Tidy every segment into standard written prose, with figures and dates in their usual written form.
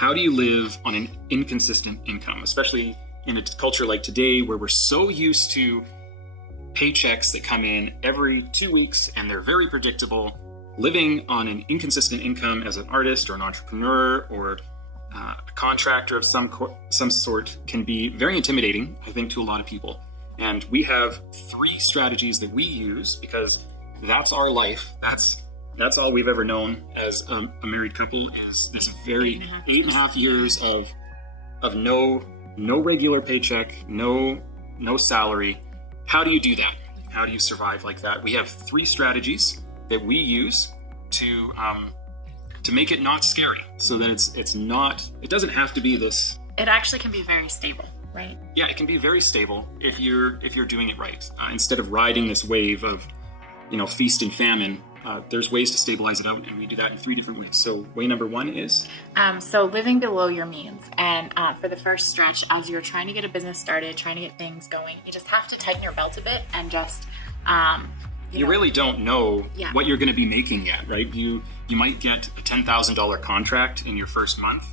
how do you live on an inconsistent income, especially in a culture like today where we're so used to paychecks that come in every 2 weeks and they're very predictable. Living on an inconsistent income as an artist or an entrepreneur or a contractor of some sort can be very intimidating, I think, to a lot of people. And we have 3 strategies that we use because that's our life. That's all we've ever known as a married couple, is this very 8.5 years of no regular paycheck, no salary. How do you do that? How do you survive like that? We have 3 strategies that we use to make it not scary, so that it doesn't have to be this. It actually can be very stable, right? Yeah, it can be very stable if you're doing it right. Instead of riding this wave of, feast and famine, there's ways to stabilize it out, and we do that in 3 different ways. So way number 1 is? So living below your means. And for the first stretch, as you're trying to get a business started, trying to get things going, you just have to tighten your belt a bit and just... you really don't know what you're going to be making yet, right? You might get a $10,000 contract in your first month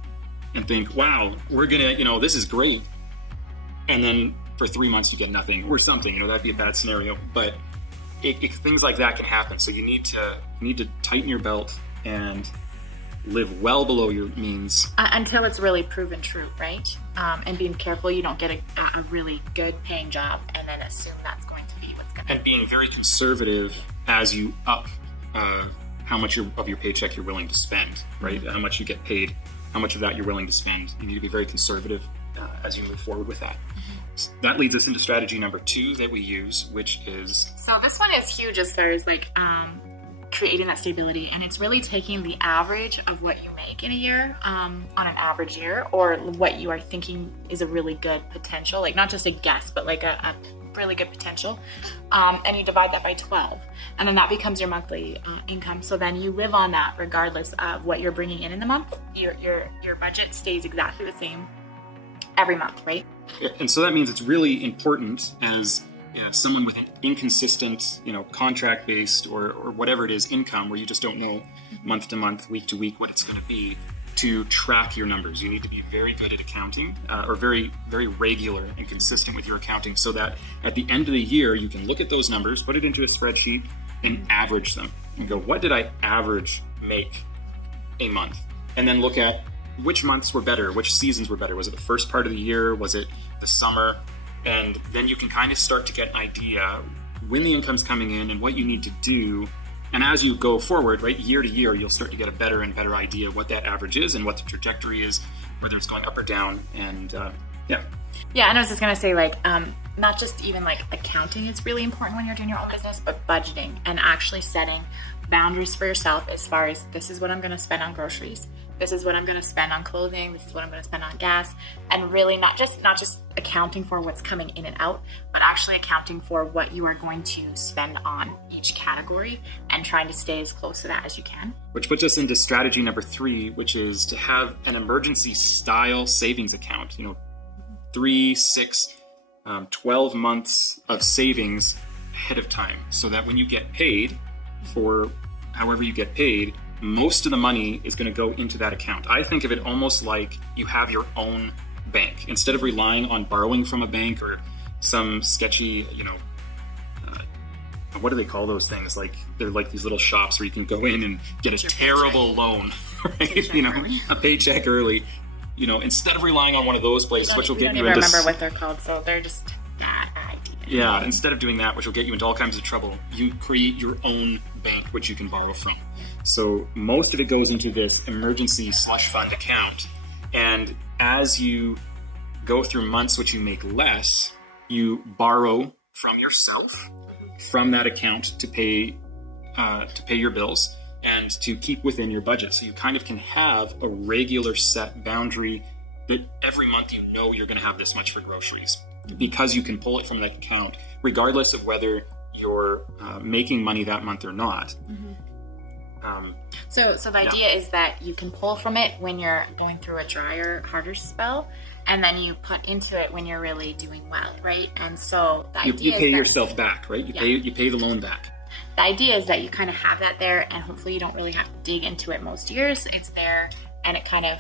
and think, wow, we're going to, this is great. And then for 3 months you get nothing or something, that'd be a bad scenario. But things like that can happen. So you need to tighten your belt and live well below your means. Until it's really proven true, right? And being careful you don't get a really good paying job and then assume that's going to be what's going to. And being very conservative as you up how much of your paycheck you're willing to spend, right? How much you get paid, how much of that you're willing to spend. You need to be very conservative as you move forward with that. So that leads us into strategy number 2 that we use, which is... So this one is huge as far as creating that stability, and it's really taking the average of what you make in a year on an average year, or what you are thinking is a really good potential, like not just a guess, but like a really good potential, and you divide that by 12, and then that becomes your monthly income. So then you live on that regardless of what you're bringing in the month. Your budget stays exactly the same every month, right? And so that means it's really important as someone with an inconsistent, contract-based or whatever it is income, where you just don't know month to month, week to week what it's going to be, to track your numbers. You need to be very good at accounting, or very, very regular and consistent with your accounting, so that at the end of the year, you can look at those numbers, put it into a spreadsheet, and average them. And go, what did I average make a month? And then look at which months were better, which seasons were better. Was it the first part of the year? Was it the summer? And then you can kind of start to get an idea when the income's coming in and what you need to do. And as you go forward, right, year to year, you'll start to get a better and better idea what that average is and what the trajectory is, whether it's going up or down. And Yeah, and I was just going to say, not just even accounting is really important when you're doing your own business, but budgeting and actually setting boundaries for yourself as far as, this is what I'm going to spend on groceries. This is what I'm going to spend on clothing. This is what I'm going to spend on gas. And really not just accounting for what's coming in and out, but actually accounting for what you are going to spend on each category and trying to stay as close to that as you can. Which puts us into strategy number 3, which is to have an emergency style savings account. 3, 6, 12 months of savings ahead of time, so that when you get paid for however you get paid, most of the money is going to go into that account. I think of it almost like you have your own bank. Instead of relying on borrowing from a bank or some sketchy, what do they call those things? They're like these little shops where you can go in and get a terrible loan, right? A paycheck early. Instead of relying on one of those places, which will get you into... I don't remember what they're called, so they're just that idea. Yeah, instead of doing that, which will get you into all kinds of trouble, you create your own bank, which you can borrow from. So most of it goes into this emergency slush fund account. And as you go through months which you make less, you borrow from yourself from that account to pay your bills and to keep within your budget. So you kind of can have a regular set boundary that every month you're going to have this much for groceries, because you can pull it from that account regardless of whether you're making money that month or not. So the idea is that you can pull from it when you're going through a drier, harder spell, and then you put into it when you're really doing well, right? And so the idea you pay yourself back, right? You pay the loan back. The idea is that you kind of have that there, and hopefully you don't really have to dig into it most years. It's there, and it kind of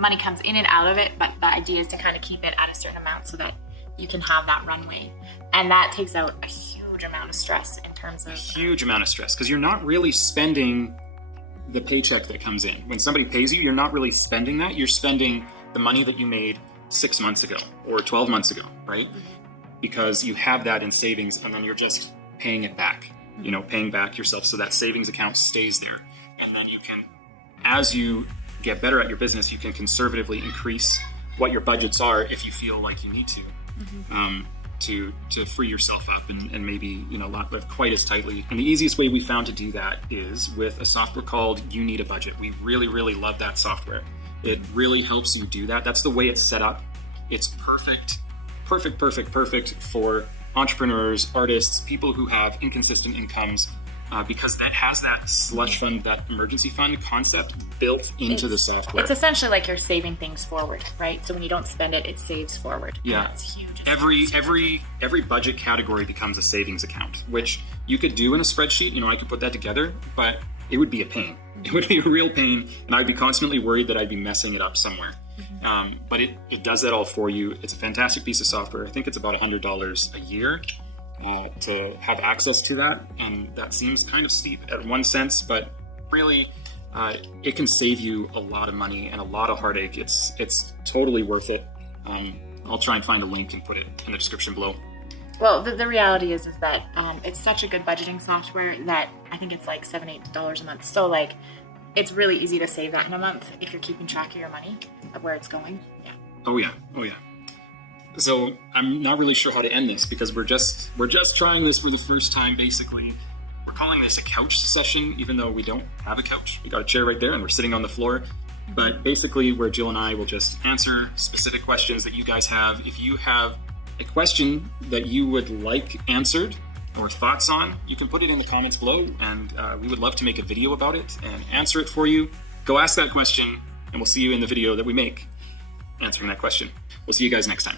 money comes in and out of it, but the idea is to kind of keep it at a certain amount so that you can have that runway. And that takes out a huge amount of stress in terms of... Huge amount of stress, because you're not really spending the paycheck that comes in. When somebody pays you, you're not really spending that. You're spending the money that you made 6 months ago or 12 months ago, right? Because you have that in savings, and then you're just paying it back, paying back yourself, so that savings account stays there. And then you can, as you get better at your business, you can conservatively increase what your budgets are if you feel like you need to, to free yourself up and maybe, not live quite as tightly. And the easiest way we found to do that is with a software called You Need a Budget. We really, really love that software. It really helps you do that. That's the way it's set up. It's perfect for entrepreneurs, artists, people who have inconsistent incomes, because that has that slush fund, that emergency fund concept built into the software. It's essentially like you're saving things forward, right? So when you don't spend it, it saves forward. Yeah, that's huge. Every budget category becomes a savings account, which you could do in a spreadsheet. I could put that together, but it would be a pain. It would be a real pain, and I'd be constantly worried that I'd be messing it up somewhere. But it does that all for you. It's a fantastic piece of software. I think it's about $100 a year to have access to that, and that seems kind of steep at one sense, but really it can save you a lot of money and a lot of heartache. It's totally worth it. I'll try and find a link and put it in the description below. Well, the reality is that it's such a good budgeting software that I think it's like $7-8 a month. So it's really easy to save that in a month if you're keeping track of your money, of where it's going. Yeah. Oh yeah. So I'm not really sure how to end this because we're just trying this for the first time. Basically, we're calling this a couch session, even though we don't have a couch. We got a chair right there, and we're sitting on the floor. But basically, where Jill and I will just answer specific questions that you guys have. If you have a question that you would like answered or thoughts on, you can put it in the comments below, and we would love to make a video about it and answer it for you. Go ask that question, and we'll see you in the video that we make answering that question. We'll see you guys next time.